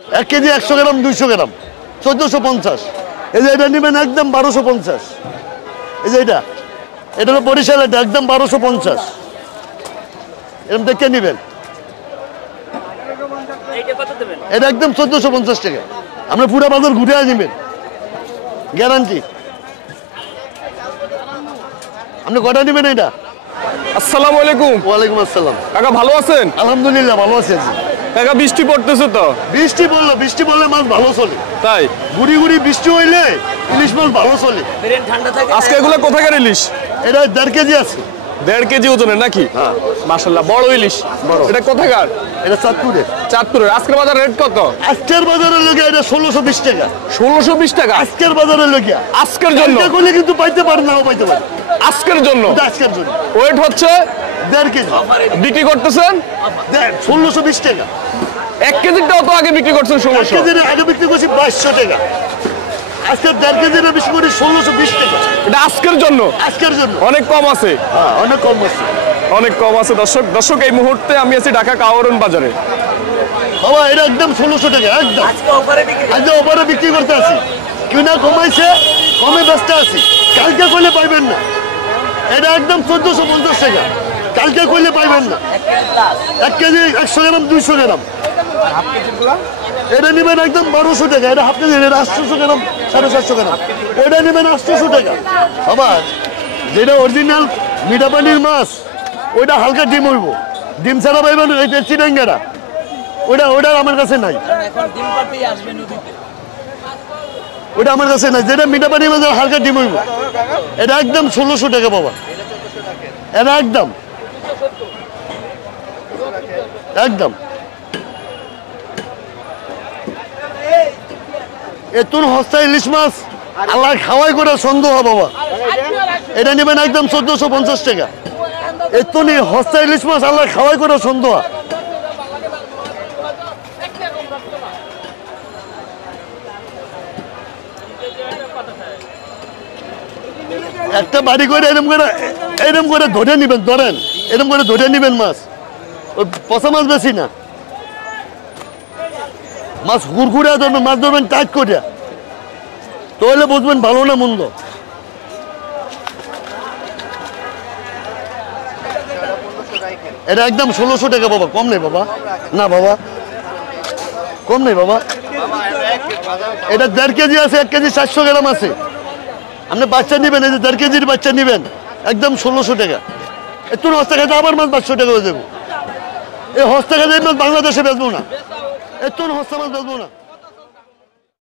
1 KG 100 গ্রাম 200 গ্রাম 1450। এই যে এটা নেবেন একদম 1250। এই যে এটা হলো বরিশাল, এটা একদম 1250। এরকম দেখে নেবেন। এটা একদম 1450 টাকা। আমরা পুরো বাজার ঘুরে নেবেন, গ্যারান্টি। আপনি কটা নেবেন এটা? আসসালামু আলাইকুম। ওয়ালাইকুম আসসালাম। কাকা ভালো আছেন? আলহামদুলিল্লাহ ভালো আছি। কাকা বৃষ্টি পড়তেছে তো? বৃষ্টি পড়লে মাছ ভালো চলে। তাই গুড়ি গুড়ি বৃষ্টি হইলে ইলিশ মাছ ভালো চলে। আজকে এগুলো কোথাকার ইলিশ? এটা 1.5 কেজি আছে। 1.5 কেজি ওজনের নাকি? হ্যাঁ মাশাআল্লাহ, বড় ইলিশ। এটা কোথাকার? এটা চাঁদপুরে। চাঁদপুরের। আজকের বাজার রেট কত? আজকের বাজারের লোকে এটা 1620 টাকা। 1620 টাকা আজকের বাজারের লোকে। আজকের জন্য করলে কিন্তু পাইতে পারে, নাও পাইতে পারে। আজকের জন্য। আজকের জন্য ওয়েট হচ্ছে 1.5 কেজি। বিক্রি করতেছেন 1620 টাকা। 1 কেজিটাও তো আগে বিক্রি করছেন 1600। 1 কেজির আগে বিক্রি করছি 2200 টাকা। আজকে 1.5 কেজির বিক্রি করি 1620 টাকা। এটা আজকের জন্য। আজকের জন্য অনেক কম আছে। হ্যাঁ অনেক কম আছে, অনেক কম আছে। দর্শক এই মুহূর্তে আমি আছি ঢাকা কাওয়ারন বাজারে। বাবা এটা একদম 1600 টাকা একদম। আজকে অফারে বিক্রি করতে আছি। কিনা কমাইছে, কমে ব্যস্ত আছি। কালকে করলে পাইবেন না। এটা একদম 1450 টাকা। কালকে করলে পাইবেন না। 1 কেজি 100 গ্রাম 200 গ্রাম। এটা নেবেন একদম 1200 টাকা। এটা হাফ কেজি, এটা 800 গ্রাম 750 গ্রাম। ওইটা নেবেন 800 টাকা। বাবা যেটা অরিজিনাল মিঠা পানির মাছ, ওইটা হালকা ডিম হইব। ডিম ছাড়া পাইবেন এই চিটাঙ্গারা। ওইটা আমার কাছে নাই। ওইটা আমার কাছে নাই। যেটা মিঠা পানির মাছ হালকা ডিম হইব, এটা একদম 1600 টাকা বাবা। এটা একদম একদম এতুন হস্তা ইলিশ মাছ আল্লাহ খাওয়াই করে সন্দেহ বাবা। এটা নেবেন একদম 1450 টাকা। এতুনি হস্তা ইলিশ মাছ আল্লাহ খাওয়াই করে সন্দেহ। একটা বাড়ি করে এরম করে ধরে নিবেন, ধরেন এরম করে ধরে নিবেন মাছ। ওই পচা মাছ বেশি না, মাছ কুরকুরে ধরবেন, মাছ ধরবেন টাইট করে, তাহলে বুঝবেন ভালো না মন্দ। এটা একদম 1600 টাকা বাবা। কম নেই বাবা, না বাবা কম নেই বাবা। এটা 1.5 কেজি আছে, 1 কেজি 700 গ্রাম আছে। আপনি বাচ্চা নেবেন, এই যে 1.5 কেজির বাচ্চা নেবেন একদম 1600 টাকা। একটু হস্তা খাইতে আবার মাছ 500 টাকা হয়ে যাবো। এই হস্তা খাইতে মাছ বাংলাদেশে বেচবো না, একটু হস্তা মাছ বেচবো না।